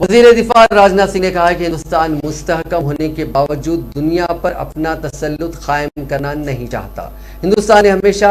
वज़ीर दिफा राजनाथ सिंह ने कहा कि हिंदुस्तान मुस्तहकम होने के बावजूद दुनिया पर अपना तसल्लुत कायम करना नहीं चाहता। हिंदुस्तान ने हमेशा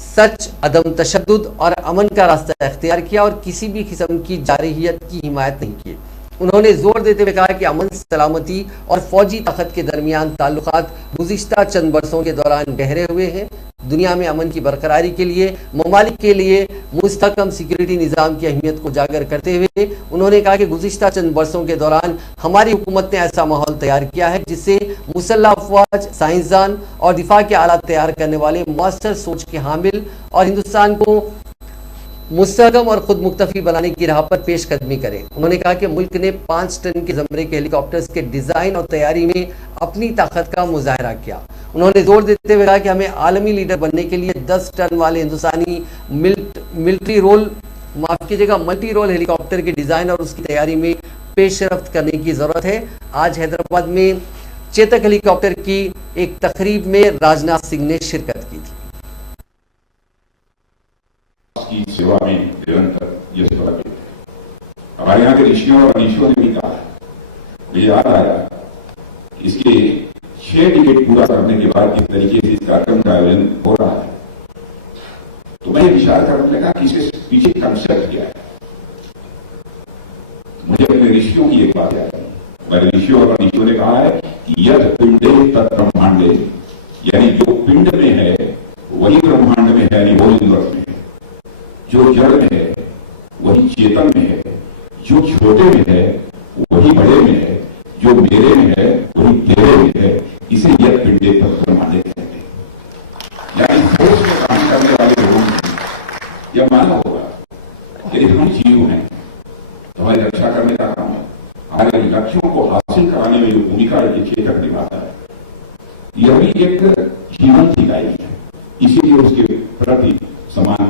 सच, अदम तशद्दुद और अमन का रास्ता इख्तियार किया और किसी भी किस्म की जारहियत की हिमायत नहीं की। उन्होंने जोर देते हुए कहा कि अमन, सलामती और फौजी ताकत के दरमियान ताल्लुकात गुज़िश्ता चंद बरसों के दौरान गहरे हुए हैं। दुनिया में अमन की बरकरारी के लिए ममालिक के लिए मुस्तहकम सिक्योरिटी निज़ाम की अहमियत को उजागर करते हुए उन्होंने कहा कि गुज़िश्ता चंद बरसों के दौरान हमारी हुकूमत ने ऐसा माहौल तैयार किया है जिससे मुसल्लह अफवाज, साइंसदान और दिफा के आलात तैयार करने वाले मुअस्सर सोच के हामिल और हिंदुस्तान को मुस्तहकम और खुद मुक्तफी बनाने की राह पर पेशकदमी करें। उन्होंने कहा कि मुल्क ने 5 टन के ज़मरे के हेलीकॉप्टर्स के डिज़ाइन और तैयारी में अपनी ताकत का मुजाहरा किया। उन्होंने जोर देते हुए कहा कि हमें आलमी लीडर बनने के लिए 10 टन वाले हिंदुस्तानी मल्टी रोल हेलीकॉप्टर के डिज़ाइन और उसकी तैयारी में पेशरफ्त करने की ज़रूरत है। आज हैदराबाद में चेतक हेलीकॉप्टर की एक तकरीब में राजनाथ सिंह ने शिरकत की थी। की सेवा में निरंतर ये स्वरूप हमारे यहाँ के ऋषियों और ऋषियों ने भी कहा है। मुझे याद आया इसके 6 टिकट पूरा करने के बाद किस तरीके से इस कार्यक्रम का आयोजन हो रहा है, तो मैं विचार करने लगा कि इसके पीछे कंसेप्ट क्या है। मुझे अपने ऋषियों की एक बात याद आई। हमारे ऋषियों और ऋषियों ने कहा है कि यद पिंडे तत् ब्रह्मांडे, यानी जो पिंड में है वही ब्रह्मांड में है, यानी वो यूनिवर्स में है। जो जड़ में है वही चेतन में है, जो छोटे में है वही बड़े में है, जो मेरे में है वही तेरे में है। इसे यद पिंडे तत् ब्रह्मांडे कहते हैं। यानी ठोस में काम करने वाले लोगों को यह मानना होगा कि हम जीव हैं, हमारी रक्षा करने का काम है। हमारे लक्ष्यों को हासिल कराने में जो भूमिका ये चेतक निभाता है, यह भी एक जीवन की इकाई है। इसीलिए उसके प्रति समान